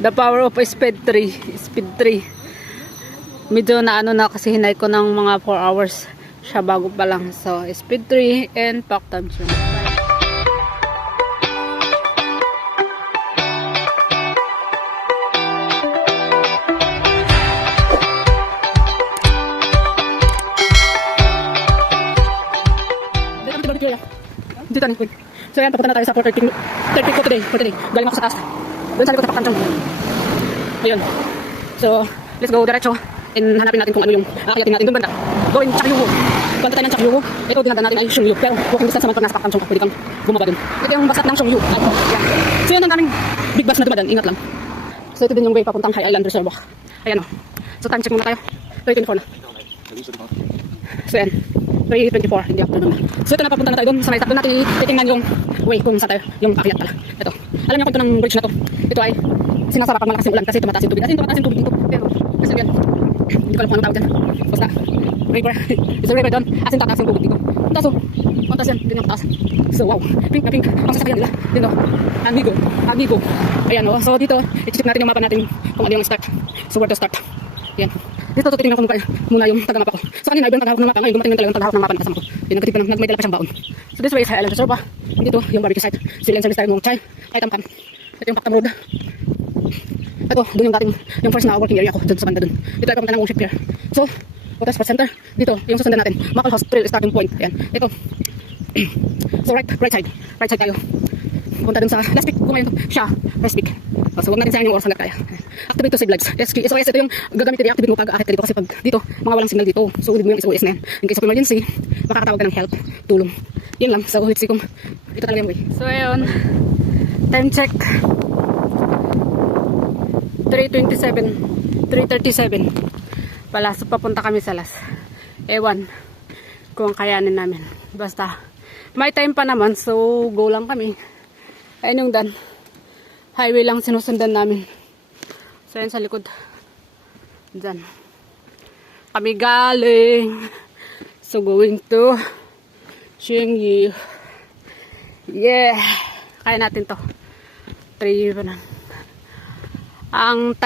The power of speed 3. Speed 3. Medyo na ano na kasi hinay ko ng mga 4 hours. Siya bago pa lang. So, speed 3 and pack time siya. Dito na. So yan, papunta na tayo sa 4:30 ko today. Galing ako sa taas. Doon sa likod sa Pakantang. Ayun. So, let's go diretso. And hanapin natin kung ano yung akiyatin natin doon banda. Going Chakyuhu. Banda tayo ng Chakyuhu. Ito, dinadaan natin ay Shungyu. Pero walking distance naman pag nasa Pakantang. Pwede kang bumaba doon. Ito yung basat ng Shungyu. Yan. So yan ang daming big bus na dumadaan. Ingat lang. So ito din yung way papuntang High Island Reservoir. Ayan o. So time check muna tayo. 3:24 na. So yan. 3:24 in the afternoon. So ito na, papunta na tayo doon sa may takbo natin titingnan yung way kung saan tayo yung paakyat pala. Ito. Alam niyo kung ito ng bridge na to. Ito ay sinasara pag malakas yung ulan kasi tumataas yung tubig. Kasi tumataas yung tubig dito. Pero kasi yan. Hindi ko alam kung anong tawag dyan. Basta river. It's a river doon. As in tataas yung tubig dito. Ang taas o. Ang taas yan. Din yung taas. So wow. Pink na pink. Ang sasakyan nila. Dito. Amigo. Ayan o. So dito, i-check natin yung mapa natin kung ano yung start. So where to start. Yan. Dito titingnan ko muna yung taga-mapa ko. So kanina ibang taghawak ng mapa. Ngayon dumating na talagang taghawak ng mapa na kasama ko. Yung nagmay dala pa siyang baon. So this way is High Island Reservoir. Dito yung barbecue site. Sila and service tayo ng chai. Ay tamkan. Ito yung Paktam Road. Ito, doon yung dating, yung first na working area ko. Doon sa banda doon. Dito ay papunta ng worship pier. So, Water Sports Center. Dito, yung susundan natin. Makal Hospital starting point. Ayan. Ito. So right side. Right side tayo. Punta dun sa last peak. Kumayon to. Siya. Last peak. So huwag natin sayang yung oras hanggang kaya. Activate to save lives. SOS, ito yung gagamit i-activate mo pag aakit ka dito kasi pag dito, mga walang signal dito. So ulit mo yung SOS na yan. In case of emergency, makakatawag ka ng help, tulong. Yun lang. So let's see kung ito talaga yung way. So ayun. Time check. 3:27. 3:37. Pala, so papunta kami sa Las. Ewan kung kayanin namin. Basta, may time pa naman, so go lang kami. Ayun yung dan. Highway lang sinusundan namin. So, yan sa likod. Diyan. Kami galing. So, going to Xingyi. Yeah. Kaya natin to. 3 pa na. Ang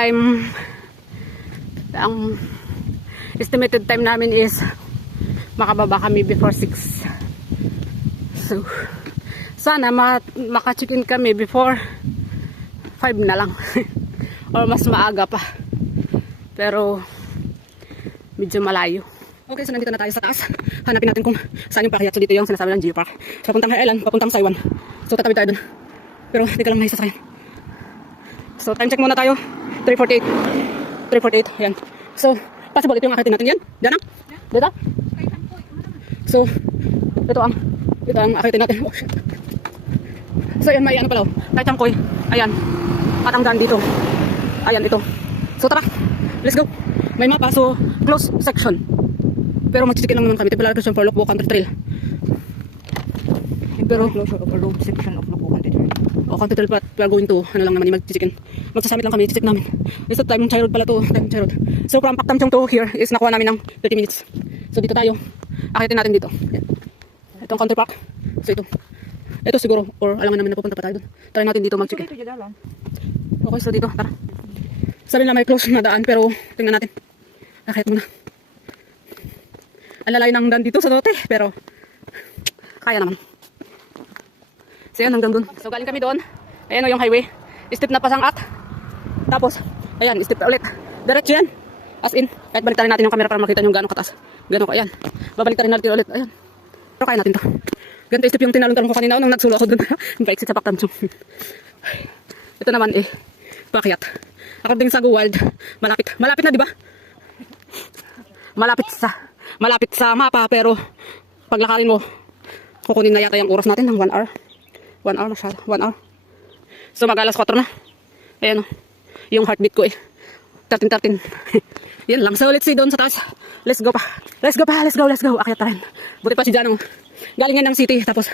estimated time namin is makababa kami before 6. So, sana maka-check-in kami before 5 na lang. Or mas maaga pa. Pero, medyo malayo. Okay, so nandito na tayo sa taas. Hanapin natin kung saan yung paakyat. So, dito yung sinasabi ng Geopark. Papuntang High Island, papuntang Saiwan. So, tatabi tayo dun. Pero, di ka lang may sasakyan. So, time check muna tayo. 3:48. 3:48. Ayan. So, possible ito yung akitin natin yan. Diyan ang? Dito? So, ito ang akitin natin. Oh, shit. So, ayan, may ano pala. Kahit ang koy. Ayan. At ang daan dito. Ayan, ito. So, tara. Let's go. May mapa. So, close section. Pero magtitikin lang naman kami. Tipula location for Lokbo Country Trail. Pero, closure of a road section of Lokbo Country Trail. O, Country Trail pa. We are going to, ano lang naman, magtitikin. Magsasamit lang kami. Titik namin. It's a time Chai Road pala to. Time Chai Road. So, from Paktamchong to here is nakuha namin ng 30 minutes. So, dito tayo. Akitin natin dito. Ayan. Itong Country Park. So, ito siguro. Or alam namin na pupunta pa tayo doon. Try natin dito mag-check. Okay, so dito. Tara. Sabi na may close na daan. Pero, tingnan natin. Akit muna. Ang lalay ng daan dito sa dote. Pero, kaya naman. So, yan hanggang doon. So, galing kami doon. Ayan o yung highway. Step na pasangat. Tapos, ayan, step na ulit. Diretso yan. As in, kahit baliktarin natin yung camera para makita nyo gano'ng kataas. Gano'ng ayan. Babaliktarin natin ulit. Ayan. Pero kaya natin to. Ganito step yung tinalon-talon ko kanina nung nagsulo ako dun. Ba-exit sa Paktamchong. Ito naman paakyat. According sa Google, malapit. Malapit na, di ba? Malapit sa mapa, pero paglakarin mo, kukunin na yata yung oras natin ng 1 hour. 1 hour masyado. 1 hour. So mag-alas 4 na. Ayan o. Yung heartbeat ko 13. Yan lang. So let's see doon sa taas. Let's go pa. Let's go. Akyat na rin. Buti pa si Janong. Galing yan ng city. Tapos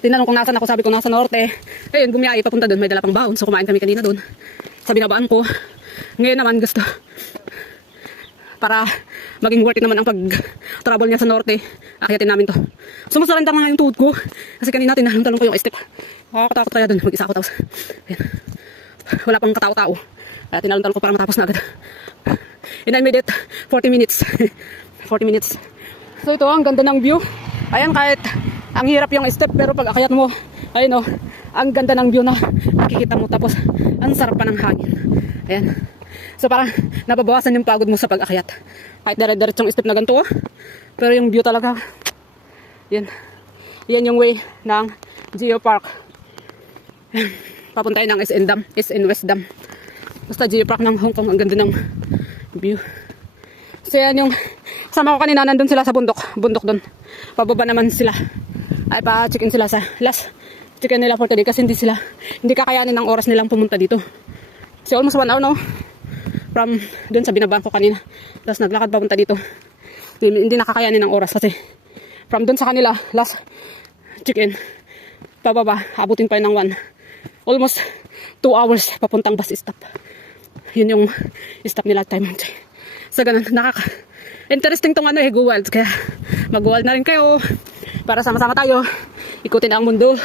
tinanong kung nasan ako. Sabi ko nasa norte. Ayun, bumiyahe papunta doon. May dala pang baon. So kumain kami kanina doon. Sa binabaan ko. Ngayon naman gusto. Para maging worth it naman ang pag-travel niya sa norte. Akyatin namin to. Sumasaranda nga yung tuhod ko. Kasi kanina tinanong ko yung step. Nakakatakot kaya doon. Mag-isa ako tapos. Ayan. wala pang katao-tao. Kaya tinalon-talon ko para matapos na agad. And I made it 40 minutes. 40 minutes. So ito, ang ganda ng view. Ayan, kahit ang hirap yung step, pero pag akyat mo, ayun o, ang ganda ng view na nakikita mo. Tapos, ang sarap pa ng hangin. Ayan. So parang nababawasan yung pagod mo sa pag-akyat. Kahit dire-diretsong step na ganito, oh. Pero yung view talaga, yan. Yan yung way ng Geopark. Papuntahin ng SN Dam, SN West Dam. Basta Geopark ng Hong Kong, ang ganda ng view. So yan yung kasama ko kanina, nandun sila sa bundok doon. Pababa naman sila. Ay pa-check-in sila sa last check-in nila for today kasi hindi kakayanin ng oras nilang pumunta dito. So almost 1 hour no? From doon sa binabaan ko kanina. Tapos naglakad papunta dito. Hindi nakakayanin ng oras kasi from doon sa kanila, last check-in, pababa, abutin pa yun ng 1. Almost 2 hours papuntang bus stop. Yun yung stop nila time. So ganun, interesting tong Go Wild. Kaya mag-wild na rin kayo para sama-sama tayo ikutin ang mundo.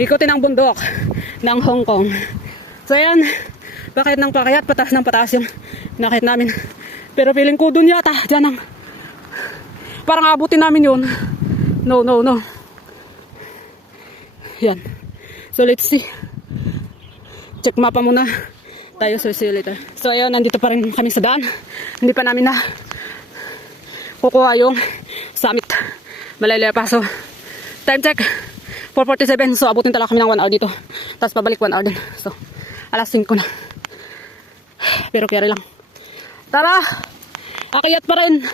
Ikutin ang bundok ng Hong Kong. So yan, bakit nang pakayat, pataas ng pataas yung nakit namin. Pero feeling ko dun yata, dyan ang parang abutin namin yun. No. Yan. So let's see. Check mapa muna tayo, so see you later. So ayun, nandito pa rin kami sa daan. Hindi pa namin na kukuha yung summit. Malaylaya pa. So time check 4:47. So abutin talaga kami ng 1 hour dito. Tapos pabalik 1 hour din. So alas 5 na. Pero kaya lang. Tara! Akyat pa rin.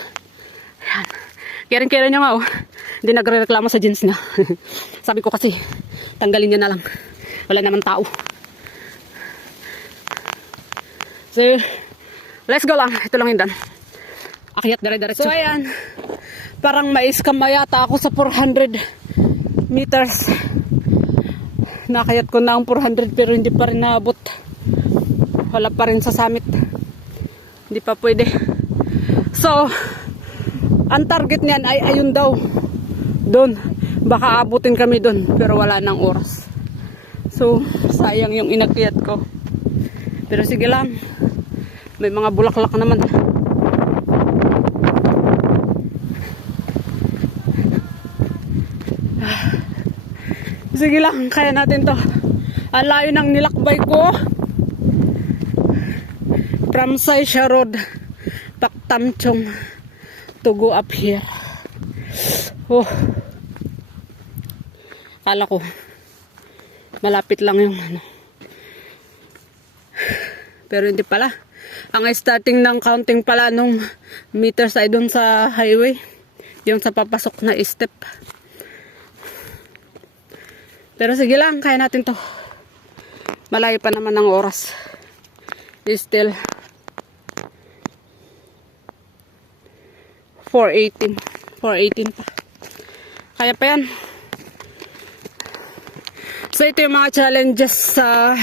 Yan. Kaya niya nga oh. Hindi nagre-reklamo sa jeans niya. Sabi ko kasi, tanggalin niya na lang. Wala naman tao. So, let's go lang. Ito lang yung done. Akyat dire-diretso. So, ayan. Parang mais-scam yata ako sa 400 meters. Nakayat ko na ang 400 pero hindi pa rin naabot. Wala pa rin sa summit. Hindi pa pwede. So, ang target niyan ay ayun daw. Doon. Baka abutin kami doon. Pero wala nang oras. So, sayang yung inakyat ko. Pero sige lang. May mga bulaklak naman. Sige lang. Kaya natin to. Ang layo ng nilakbay ko. From Saisha Road. Pak Tam Chung. To go up here. Oh. Kala ko malapit lang yung pero hindi pala. Ang starting ng counting pala nung meters ay doon sa highway. Yung sa papasok na step. Pero sige lang, kaya natin to. Malayo pa naman ang oras. Still 4:18 pa. Kaya pa yan. So ito yung mga challenges sa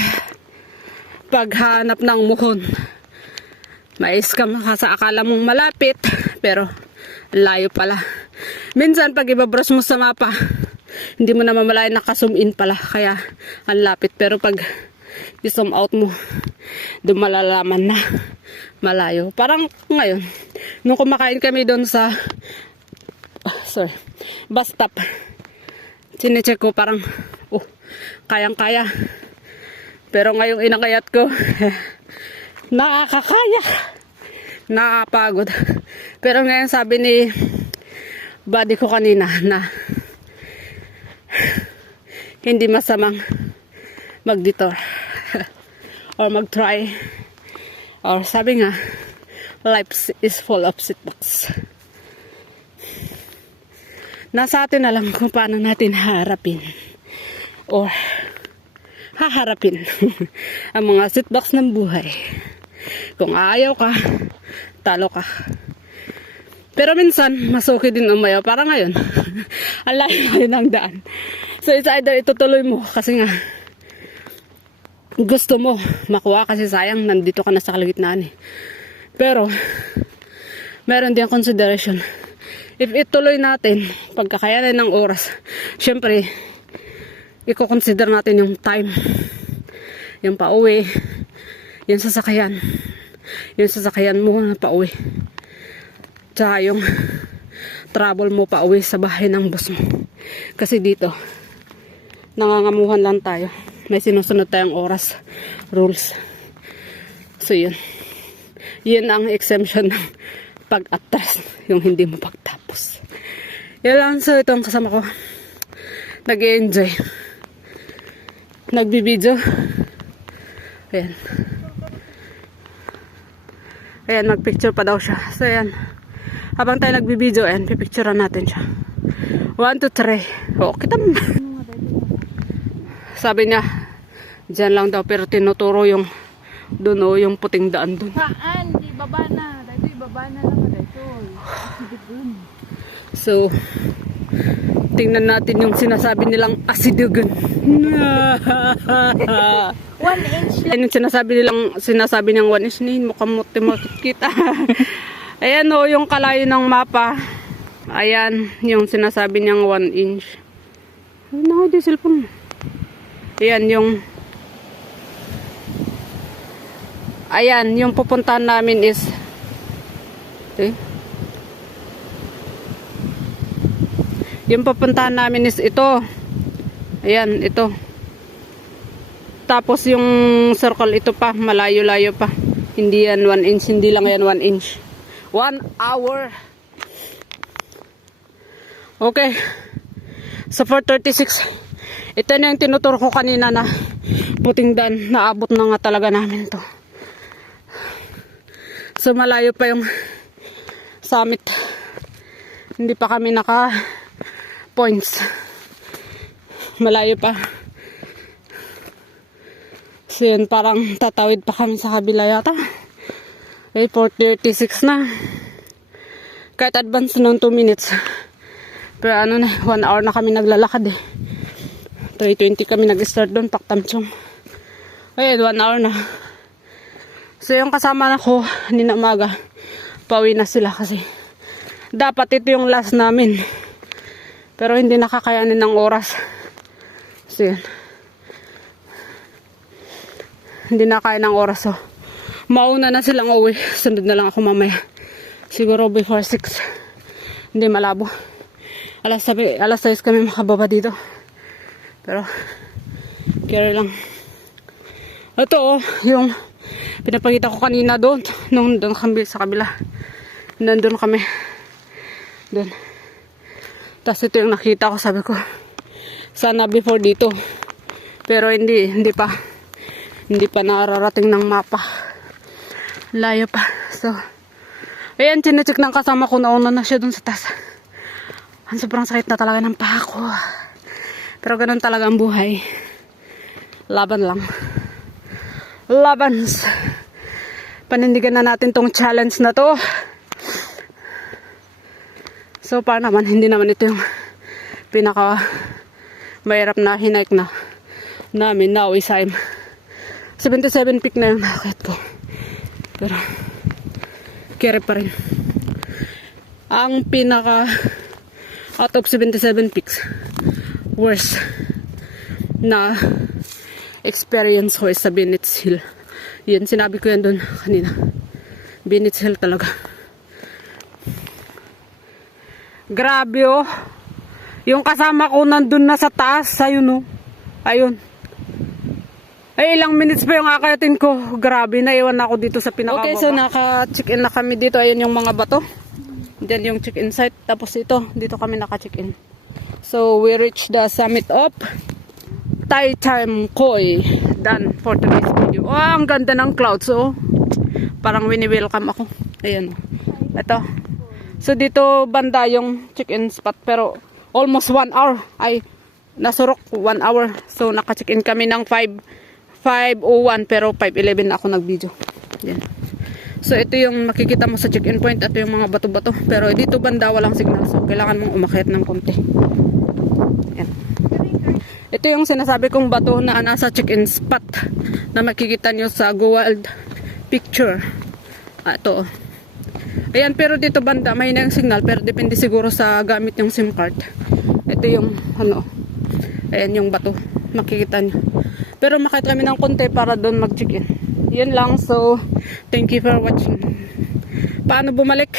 paghanap ng muhon. Mais-scam ka sa akala mong malapit, pero layo pala. Minsan pag ibabrush mo sa mapa, hindi mo na mamalayan naka-zoom in pala, kaya ang lapit. Pero pag i-zoom out mo, doon malalaman na malayo. Parang ngayon, nung kumakain kami doon sa bus stop, sinecheck ko parang kayang-kaya. Pero ngayong inakayat ko, nakakakaya. Nakakapagod. Pero ngayon sabi ni buddy ko kanina na hindi masamang mag-detour or mag-try. Or sabi nga, life is full of setbacks. Nasa atin na lang kung paano natin harapin or haharapin ang mga setbacks ng buhay. Kung ayaw ka, talo ka. Pero minsan, mas okay din umayaw. Para ngayon, ang layo ng daan. So it's either itutuloy mo kasi nga gusto mo makuha kasi sayang nandito ka na sa kalagitnaan eh. Pero meron din consideration. If ituloy natin pagkakayanan ng oras, syempre i-consider natin yung time. Yung pauwi, yung sasakyan. Yung sasakyan mo na pauwi. Tsaka yung travel mo pauwi sa bahay ng boss mo. Kasi dito, nangangamuhan lang tayo. May sinusunod tayong oras, rules. So yun. Yun ang exemption ng pag-atras, yung hindi mo pagtapos. Yan lang. So ito ang kasama ko. Nag-enjoy. Nagbibideo. Ayan. Ayan, magpicture pa daw siya. So ayan. Habang tayo nagbibideo, ayan, pipicturean natin siya. 1, 2, 3. O, kita mo. Sabi niya, dyan lang daw, pero tinuturo yung doon o, yung puting daan doon. Saan? Di baba na. Dito ibaba na lang. Dito. So, tingnan natin yung sinasabi nilang asidugan. 1 inch lang. Ayan yung sinasabi niyang 1 inch ni mukhang makikita. Ayan o, yung kalayo ng mapa. Ayan, yung sinasabi niyang 1 inch. Ano nga yung cellphone? Ayan yung ayan, yung pupuntahan namin is yung pupuntahan namin is ito. Ayan, ito. Tapos yung circle ito pa, malayo-layo pa. Hindi yan 1 inch, hindi lang yan 1 inch. 1 hour. Okay. So 4:36. Ito na yung tinuturo ko kanina na puting daan. Naabot na nga talaga namin to. So malayo pa yung summit. Hindi pa kami naka points. Malayo pa. So yun, parang tatawid pa kami sa kabila yata. Okay, 4:36 na. Kahit advance noon 2 minutes. Pero ano na, 1 hour na kami naglalakad eh. 3:20 kami nag-start doon, Paktamchong. Okay, 1 hour na. So yung kasama na ko, hindi na umaga. Pauwi na sila kasi dapat ito yung last namin. Pero hindi nakakayanin ng oras. So yun. Hindi na kaya ng oras. So mauna na silang uwi. Sunod na lang ako mamaya. Siguro before 6. Hindi malabo. Alas 6 kami makababa dito. Pero care lang. Ito oh, yung pinapakita ko kanina doon. Nung doon kami sa kabila. Nandun kami. Doon. Tapos ito yung nakita ko. Sabi ko, sana before dito. Pero hindi pa. Hindi pa nararating ng mapa. Layo pa. So, ayan, chinecheck ng kasama ko. Nauna na siya doon sa taas. Ang sobrang sakit na talaga ng paa ko. Pero ganun talaga ang buhay. Laban lang. Labans. Panindigan na natin tong challenge na to. So far naman, hindi naman ito yung pinaka mahirap na hinike na namin. Now is I'm 77 peak na yung nakakit ko. Pero kere pa rin. Ang pinaka out of 77 peaks, worst na experience ko is sa Bennett's Hill. Yan, sinabi ko yan doon kanina. Bennett's Hill talaga. Grabe oh. Yung kasama ko nandun na sa taas. Ayun oh. Ayun. Ay, ilang minutes pa yung akayatin ko. Grabe, naiwan ako dito sa pinakababa. Okay, so naka-check-in na kami dito. Ayun yung mga bato. Diyan yung check-in site. Tapos ito, dito kami naka-check-in. So, we reached the summit of Taitamkoi. Done for today's video. Oh, ang ganda ng clouds, oh. Parang wini-welcome ako. Ayan. Ito. So, dito banda yung check-in spot. Pero, almost 1 hour. Ay, nasurok 1 hour. So, naka-check-in kami ng 5:01 pero 5:11 na ako nag-video. Yan. So, ito yung makikita mo sa check-in point. Ito yung mga bato-bato. Pero dito banda walang signal. So, kailangan mong umakyat ng konti. Yan. Ito yung sinasabi kong bato na nasa check-in spot na makikita nyo sa Gold picture. Ito. Ayan, pero dito banda may na yung signal. Pero depende siguro sa gamit yung SIM card. Ito yung ano. Ayan yung bato. Makikita nyo. Pero makit kami ng konti para doon mag-check-in. Yun lang. So, thank you for watching. Paano bumalik?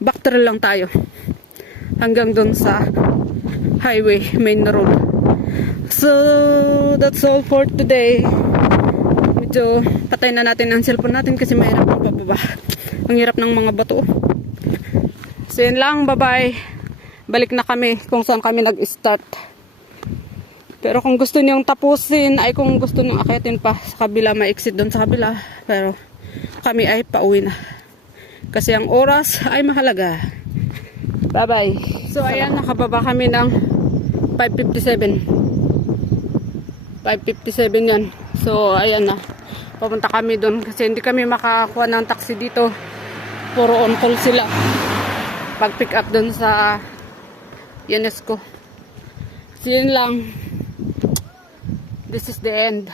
Backtrail lang tayo. Hanggang doon sa highway, main road. So, that's all for today. Medyo patay na natin ang cellphone natin kasi mahirap ang pababa. Ang hirap ng mga bato. So, yun lang. Bye-bye. Balik na kami kung saan kami nag-start. Pero kung gusto niyong tapusin, ay kung gusto niyong akyatin pa sa kabila, ma-exit doon sa kabila. Pero kami ay pauwi na. Kasi ang oras ay mahalaga. Bye-bye. So, ayan, nakababa kami ng 5:57. 5:57 yan. So, ayan na. Pupunta kami doon kasi hindi kami makakuha ng taxi dito. Puro on call sila. Pag-pick up doon sa UNESCO. So, yun lang. This is the end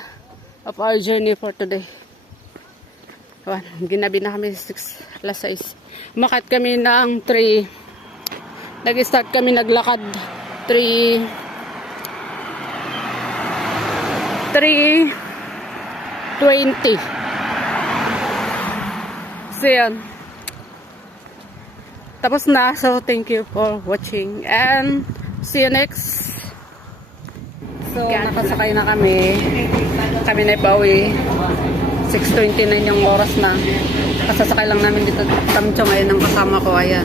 of our journey for today. Ginabi na kami 6:06. Umakyat kami ng 3. Nag-start kami naglakad 3:20. So yan. Tapos na. So thank you for watching and see you next. So nakasakay na kami. Kami na pauwi. 6:29 yung oras na. Kasasakay lang namin dito. Tamcho ngayon ang kasama ko. Ayan.